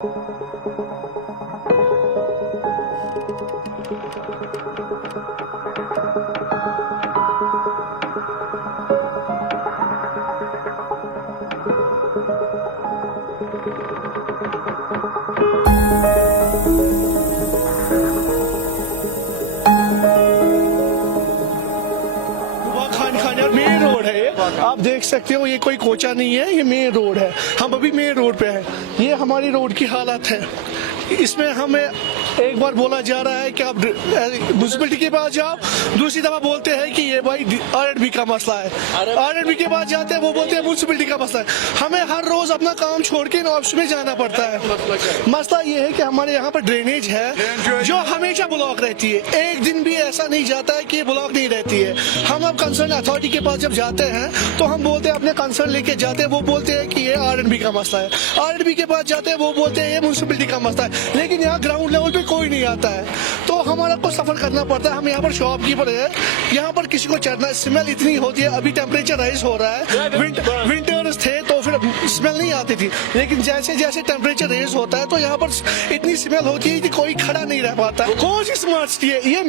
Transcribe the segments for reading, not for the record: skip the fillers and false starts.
Main road है ये, आप देख सकते हो, ये कोई कोचा नहीं है, ये मेन रोड है। हम अभी मेन रोड पे हैं। ये हमारी रोड की हालत है। इसमें हमें एक बार बोला जा रहा है कि आप म्यूनसिपलिटी के पास जाओ, दूसरी दफा बोलते हैं कि ये भाई आरएंडबी का मसला है। आरएंडबी के पास जाते हैं, वो बोलते हैं म्यूनसिपलिटी का मसला है। हमें हर रोज अपना काम छोड़ के इन ऑफिस में जाना पड़ता है। मसला ये है कि हमारे यहाँ पर ड्रेनेज है जो हमेशा ब्लॉक रहती है। एक दिन भी ऐसा नहीं जाता है कि ये ब्लॉक नहीं रहती है। हम अब कंसर्न अथॉरिटी के पास जब जाते हैं तो हम बोलते हैं, अपने कंसर्न लेके जाते हैं, वो बोलते हैं कि ये आरएंडबी का मसला है। आरएंडबी के पास जाते हैं, वो बोलते हैं ये म्यूनसिपलिटी का मसला है। लेकिन यहाँ ग्राउंड लेवल पे कोई नहीं आता है, तो हमारा को सफर करना पड़ता है। हम यहाँ पर शॉपकीपर है, यहाँ पर किसी को चढ़ना, स्मेल इतनी होती है। अभी टेम्परेचर राइज हो रहा है, विंटर्स थे तो फिर स्मेल नहीं आती थी, लेकिन जैसे जैसे टेम्परेचर रेज होता है तो यहाँ पर इतनी स्मेल होती है कि कोई खड़ा नहीं रह पाता। कौन सी स्मार्ट सिटी है ये?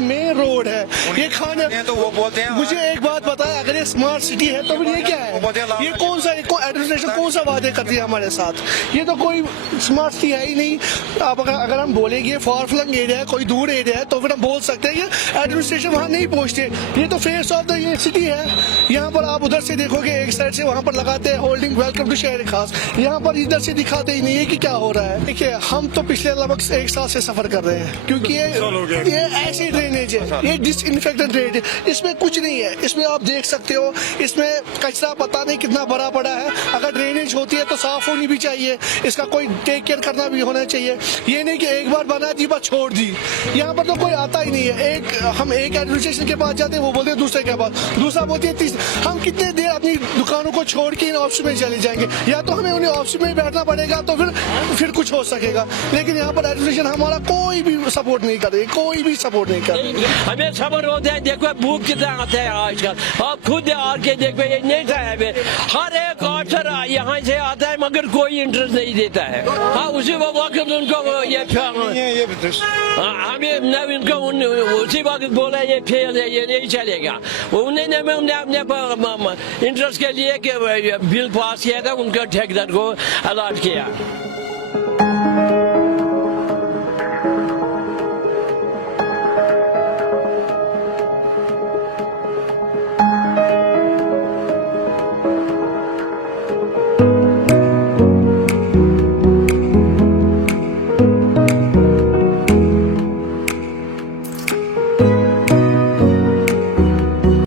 मेन रोड है ये। खाने तो वो बोलते हैं, मुझे एक बात बताए, अगर ये स्मार्ट सिटी है तो फिर ये क्या है? ये कौन सा एडमिनिस्ट्रेशन कौन सा वादे करती है हमारे साथ? ये तो कोई स्मार्ट सिटी है ही नहीं। अब अगर हम बोलेंगे फार फ्लंग एरिया है, कोई दूर एरिया है, तो फिर हम बोल सकते हैं कि एडमिनिस्ट्रेशन वहाँ नहीं पहुँचते। ये तो फेस ऑफ द ये सिटी है। यहाँ पर आप उधर से देखोगे, एक साइड से वहाँ पर लगाते हैं होल्डिंग वेलकम टू शहर खास, यहाँ पर इधर से दिखाते ही नहीं है कि क्या हो रहा है। देखिए, हम तो पिछले लगभग 1 साल से सफर कर रहे हैं, क्योंकि ये ऐसी ड्रेनेज है, ये डिसइंफेक्टेड ड्रेनेज है, इसमें कुछ नहीं है। इसमें आप देख सकते हो, इसमें कचरा पता नहीं कितना भरा पड़ा है। अगर ड्रेनेज होती है तो साफ होनी भी चाहिए, इसका कोई टेक केयर करना भी होना चाहिए। ये नहीं कि एक बार बना दी बस छोड़ दी। यहाँ पर तो कोई आता ही नहीं है। हम एक एडमिनिस्ट्रेशन के पास जाते हैं, वो बोलते हैं दूसरे के पास, दूसरा बोलते हैं तीसरा। हम कितने देर अपनी दुकानों को छोड़ के इन ऑफिस में चले जाएंगे? या तो हमें उन्हें ऑफिस में बैठना पड़ेगा, तो फिर कुछ हो सकेगा। लेकिन यहाँ पर एडमिनिस्ट्रेशन हमारा कोई भी सपोर्ट नहीं कर रही, कोई भी सपोर्ट नहीं कर रही। हमें सबर होता है, देखो भूख कितना आता है आजकल। आप खुद आके देखो, ये नहीं था हमें। हर एक ऑफिसर यहाँ से आता है मगर कोई इंटरेस्ट नहीं देता है। हाँ, उसी वक्त उनको ये हमें न उनको उसी वक्त बोला ये फेल है, ये नहीं चलेगा। उन्होंने अपने इंटरेस्ट के लिए बिल पास किया था, उनका ठेकेदार को अलॉट किया।